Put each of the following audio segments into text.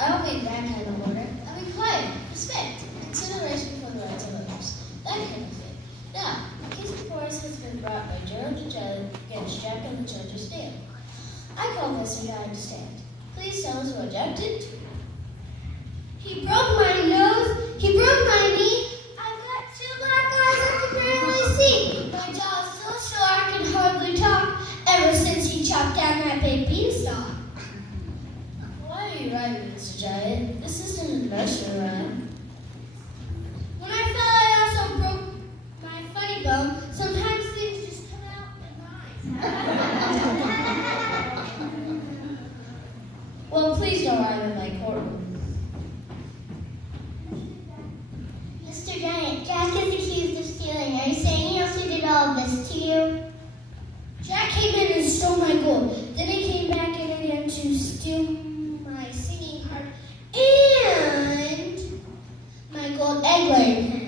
I'll be that kind of order. I'll be quiet, respect, consideration for the rights of others. That kind of thing. Now, a case before us has been brought by Gerald the judge against Jack and the judge's stand. I call Mr. Guy to stand. Please tell us who objected to. He broke my nose. He broke my knee. I've got two black eyes I can barely see. My jaw is so sore I can hardly talk ever since he chopped down that big beanstalk. Why are you writing, Mr. Giant? This isn't a nursery rhyme. When I fell, I also broke my funny bone. Sometimes things just come out at mine. Well, please don't rhyme in my courtroom. Mr. Giant, Jack is accused of stealing. Are you saying he also did all of this to you? Jack came in and stole my gold. Then he came back in again to steal my singing harp and my gold egg laying pen.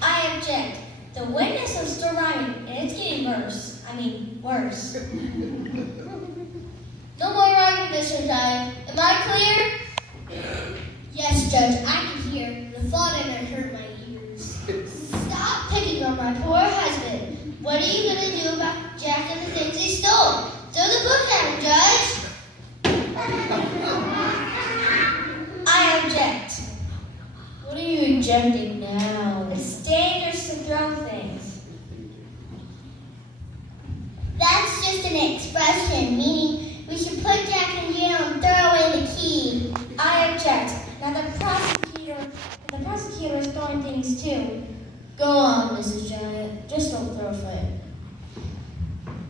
I object. The witness is still rhyming, and it's getting worse. Worse. No more rhyming, Mr. Giant. Am I clear? Yes, Judge, I can hear. The thought in it hurt my ears. Stop picking on my poor husband. What are you going to do about Jack and the things he stole? Throw the book at him, Judge. I object. What are you objecting now? It's dangerous to throw things. That's just an expression, meaning we should put Jack in jail and throw away the key. I object. Now the prosecutor is throwing things too. Go on, Mrs. Giant. Just don't throw a flame.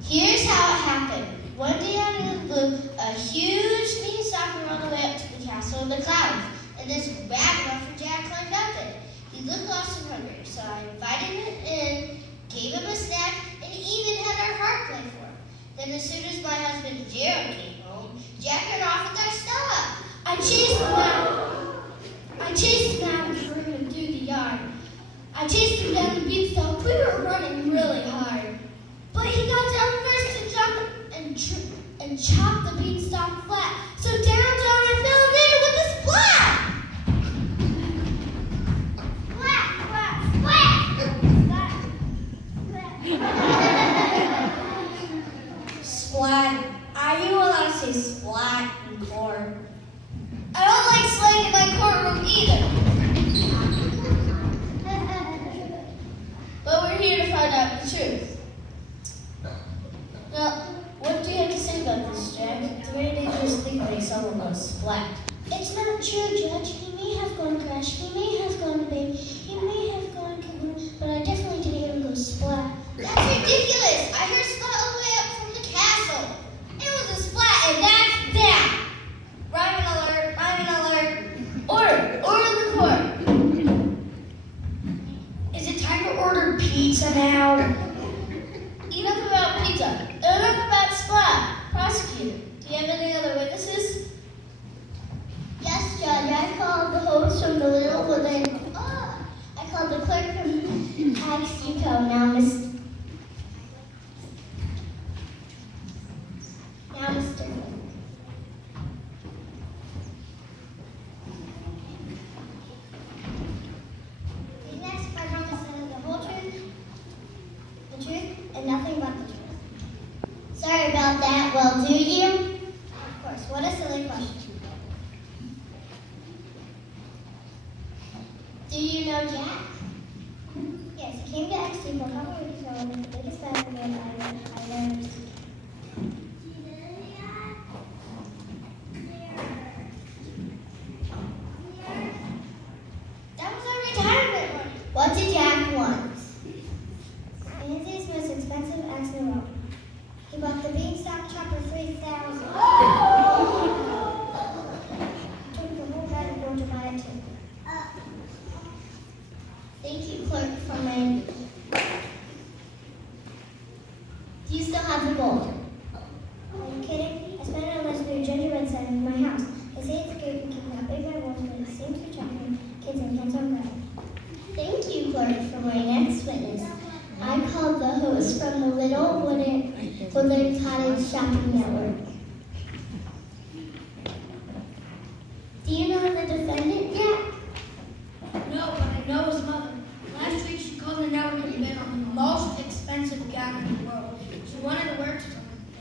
Here's how it happened. One day out of the blue, a huge beanstalk rolled away up to the castle of the clouds, and this ragamuffin Jack climbed up it. He looked lost and hungry, so I invited him in, gave him a snack, and even had our harp play for him. Then as soon as my husband Gerald came home, Jack ran off with our stuff. I chased him out through the yard. I chased him down the beanstalk. We were running really hard. But he got down first to jump and chop the beanstalk flat. So down I fell and landed with a splat! Splat. Are you allowed to say splat in court? I don't like slang in my courtroom either. But we're here to find out the truth. Now, what do you have to say about this, Jack? It's a very dangerous thing when someone goes splat. It's not true, Judge. He may have gone crash. He may have gone big. He may have gone kaboom. But I definitely didn't hear him go splat. That's ridiculous. I heard splat all the way up from the castle. It was a splat, and that's that. Rhyming alert, rhyming alert. Order the court. Is it time to order pizza now? Enough about pizza. Enough about splat. Prosecutor, do you have any other witnesses? Yes, Judge. I called the host from the Little Women. I called the clerk from Mexico. Now, Mr. The next, I promise to tell the whole truth, the truth, and nothing but the truth. Sorry about that. Well, do you? Of course. What a silly question. Do you know Jack? Yes, he came to Mexico a couple weeks ago with the biggest bag of gold I've ever seen. That was our retirement money. What did Jack want? Anthony's most expensive axe in the world. He bought the Beanstock chopper 3,000. Took the whole bag of gold to buy it too. Thank you, clerk, for my... Do you still have the gold? Are you kidding? I spent it on this new gingerbread set in my house. They say it's great for keeping out big red wolves, but it seems to attract kids and hands-on bread. Thank you, clerk, for my next witness. I called the from the Little Woodland Cottage Shopping Network. Do you know the defendant yet? No, but I know his mother. Last week she called the network and bid on the most expensive gown in the world. She wanted to wear it to the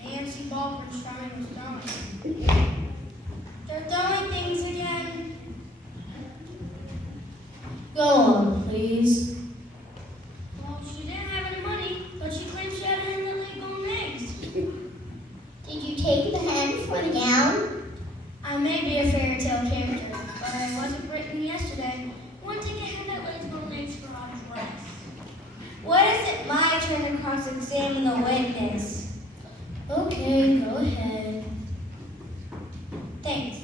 AMC ball for Charming was throwing. They're throwing things again. Go on, please. Well, she didn't have any money, but she claimed she had it in the late golden eggs. Did you take the hen for the gown? I may be a fairy tale character, but I wasn't written yesterday. One ticket had that lays golden eggs for all his life. What is it my turn to cross-examine the witness? Okay, go ahead. Thanks.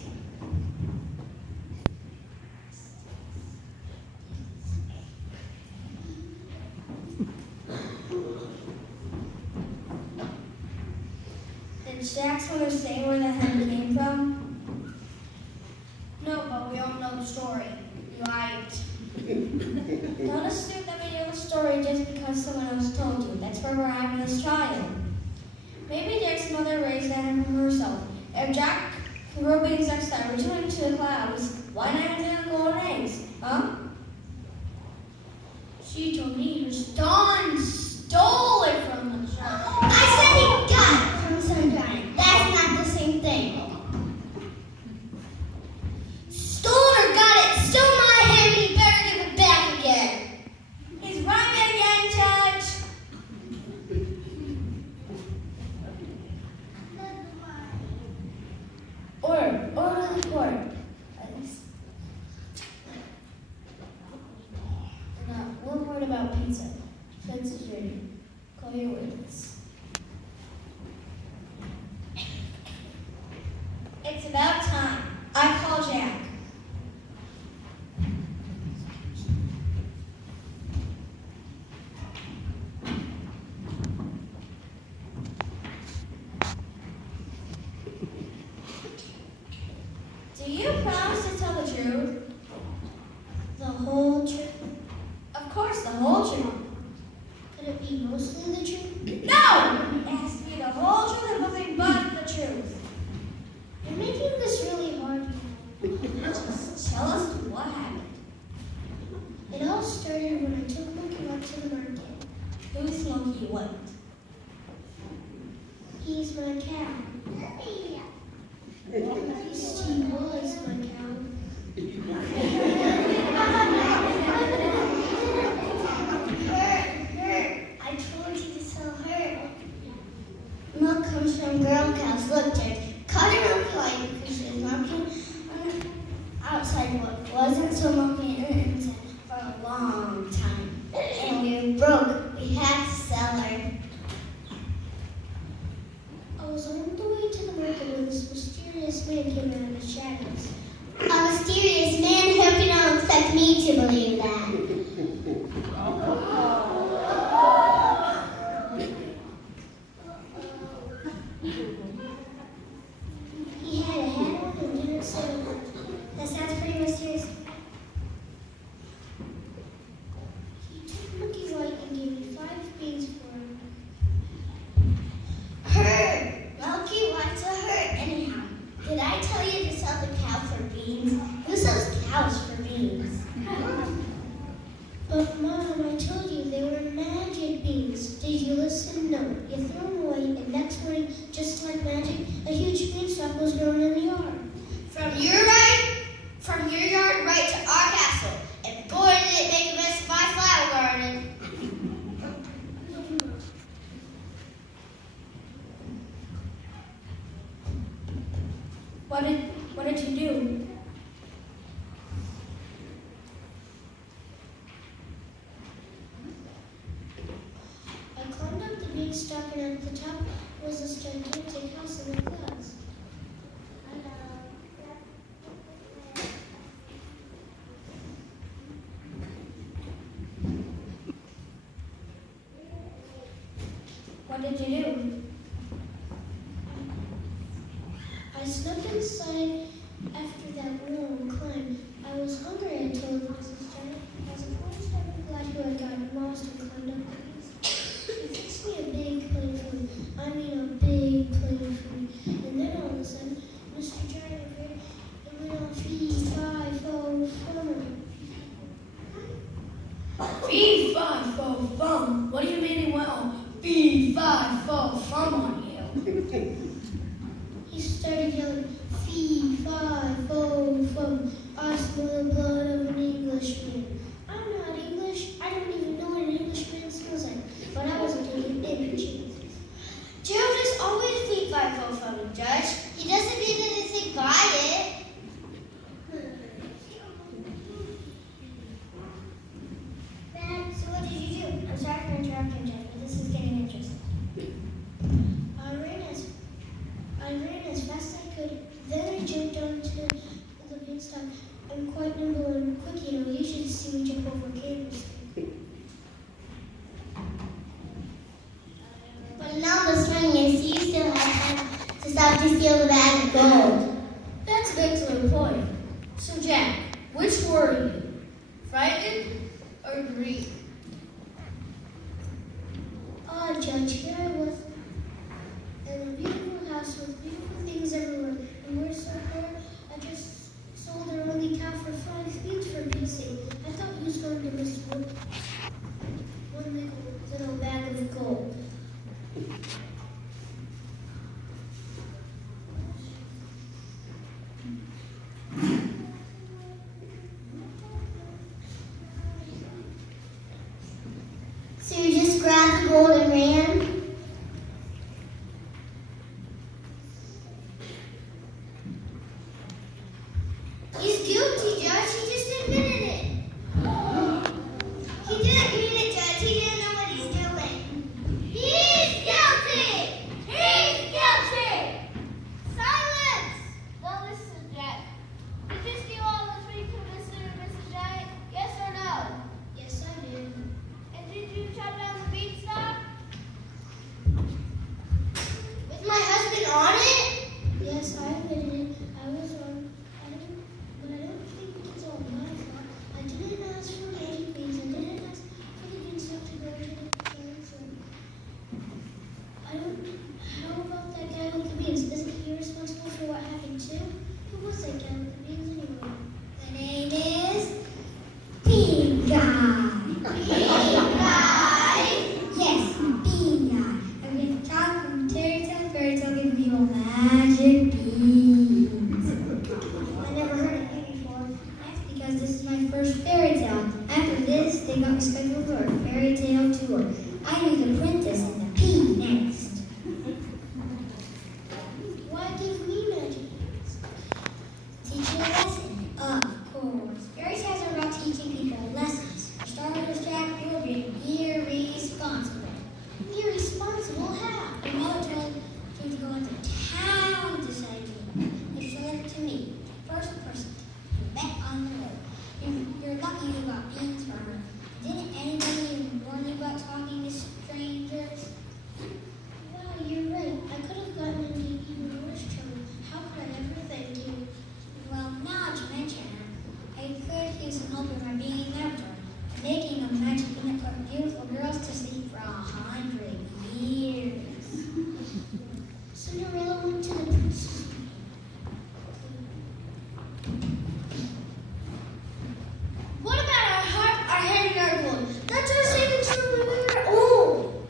Did Jack's mother say where the hen came from? No, but we all know the story. Right. Don't assume that we know the story just because someone else told you. That's where we're having this trial. Maybe Jack's mother raised that hen herself. If Jack grew Beanstock that returning to the clouds, why not have the golden eggs? Huh? She told me Dawn stole it from the shop. I said he got it from Sunshine. That's not the same thing. Stole or got it, still my hand, he better give it back again. He's right again, Judge. Order the court. Now, one word about pizza. Defense is ready. Call your witness. It's about time. I call Jack. Do you promise to tell the truth? The whole truth? Of course, the whole truth. Could it be mostly the truth? No! It has to be the whole truth and nothing but the truth. You're making this really hard. Just tell us what happened. It all started when I took Monkey up to the market. Who's Monkey What? He's my cow. At least he was my cow. Her. I told you to sell her. Milk comes from girl cows. Look, Jack. Cut her up like because she was milking outside what wasn't so milky inside for a long time. And we were broke. We had to sell her. I was on the way to the market when this mysterious man came out of the shadows. A mysterious man? Hope you don't expect me to believe that. He had a hat on and didn't say a word. That sounds pretty mysterious. He took Monkey White and gave me 5 beans for him. Hurt! Milky White's a hurt anyhow. Did I tell you to sell the cow for beans? Who sells cows for beans? But Mom, I told you they were magic beans. Did you listen? No. You threw them away, and next morning, just like magic, a huge beanstalk was grown in the yard. From your yard right to our castle. And boy, did it make a mess of my flower garden. What did you do? I climbed up the beanstalk, and at the top was this gigantic house in the clouds. What did you do? I snuck inside after that long climb. I was hungry until it was giant. I was always glad who had gotten lost and climbed up the beanstalk. He fixed me a big He started yelling, fee, fi, fo, fum. I smell the blood of an Englishman. I'm not English. I don't even know what an Englishman smells like. But I wasn't doing energy. Gerald is always fee, fi, fo, fum, Judge. He doesn't mean anything by it. Dad, so what did you do? I'm sorry for interrupting, Jeff, but this is getting interesting. I ran as fast as I could. Then I jumped onto the beanstalk. I'm quite nimble and quick, you know. You should see me jump over cables. But now the swing is you still have time to stop to steal the bag of gold. That's an excellent point. So, Jack, which were you? Frightened or grieved? Ah, Judge, here I was in a beautiful house with beautiful things everywhere. And we're so poor, I just sold our only cow for 5 beans for Pete's sake. I thought he was going to miss one little bag of gold. So you just grabbed the gold and ran? He's guilty, Judge. He just admitted it. He didn't mean it, Judge. He didn't know what he's doing. He's guilty! He's guilty! Silence! Now listen, Jack. Did you steal all the trees from Mr. and Mrs. Giant? Yes or no? Yes, I did. And did you chop down the beanstalk? With my husband on it? Yes, I admitted it. I was wrong. But I don't think it's all my fault. I didn't ask for magic beans. I didn't ask for the beanstalk to go to the parents. How about that guy with the beans? Isn't he responsible for what happened too? Who was that guy with the beans anyway? The name is Bean Guy. Bean Guy? Yes, Bean Guy. I'm going to talk from fairy tale, give me all magic beans. I never heard of it before. That's because this is my first fairy tale. After this, they got me scheduled for a fairy tale tour. I need the princess and the pea next. Why give me magic beans? Teach you a lesson. Of course. Fairy tales are about teaching people lessons. For starters, Jack, you will be irresponsible. Irresponsible? How? Your mother told you to go into town this idea. You should leave it to me. First person you met on the road. You're lucky you got beans from her. Didn't anybody warn you about talking to strangers? Wow, you're right. I could have gotten into even worse trouble. How could I ever thank you? Well, now that you mention it, I could use some help with my being an outdoor. Making a magic bean that put beautiful girls to sleep for 100 years. Cinderella went to the princess. What about our heart, our hair, and our gold? That's our savings from when we were old.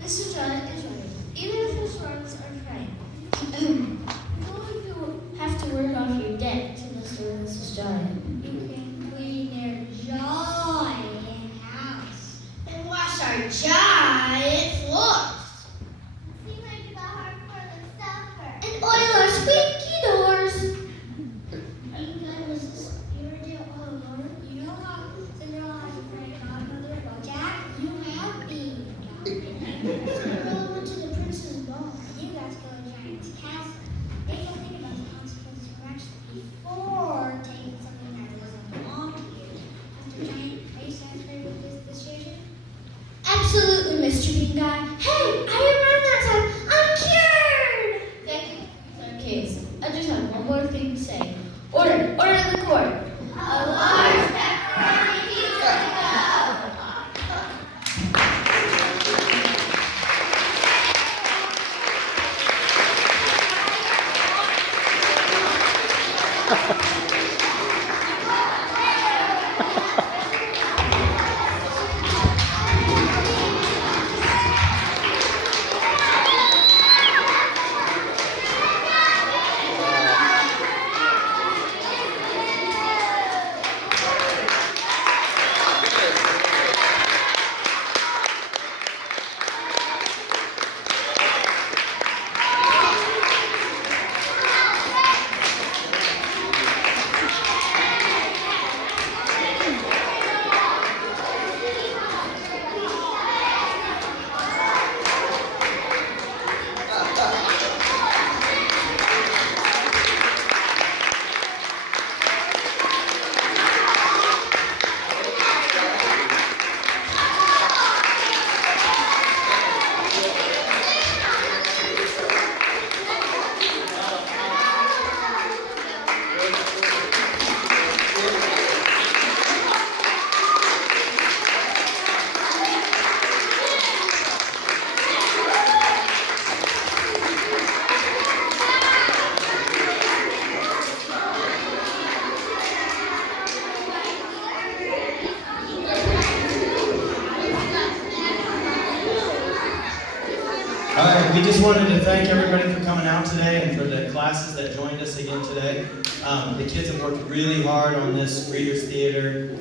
Mr. John is right. Even if his words are kind. You're going to have to work off your debt to Mr. and Mrs. Giant. You can clean their giant house. And wash our giant floors. Seems like you got hard for the supper. And oil our squeaky doors. Bean Guy, was this your idea all along? You know how Cinderella has a fairy godmother? Well, Jack, you have Bean Guy. Cinderella went to the prince's ball. You guys go to Giant's castle. They don't think about the consequences of actions before taking something that doesn't belong to you. Mr. Giant, are you satisfied with this decision? Absolutely, Mr. Bean Guy. Hey, I remember that time. I'm cured! Thank you. Okay, I just have one more thing to say. Order! Order in the court! A large pepperoni pizza to go. we just wanted to thank everybody for coming out today and for the classes that joined us again today. The kids have worked really hard on this Readers Theater,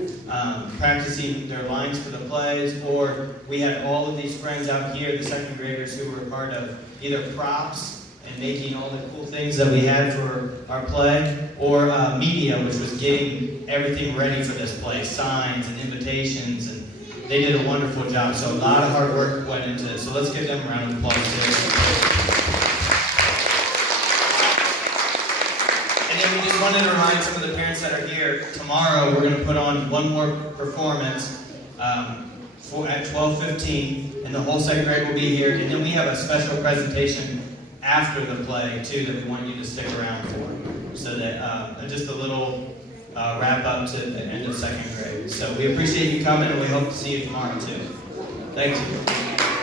practicing their lines for the plays, or we had all of these friends out here, the second graders, who were a part of either props and making all the cool things that we had for our play, or media, which was getting everything ready for this play, signs and invitations, and they did a wonderful job. So a lot of hard work went into this. So let's give them a round of applause too. And then we just wanted to remind some of the parents that are here, tomorrow we're going to put on one more performance at 12:15, and the whole second grade will be here. And then we have a special presentation after the play too that we want you to stick around for. So that just a little wrap up to the end of second grade. So we appreciate you coming, and we hope to see you tomorrow too. Thank you.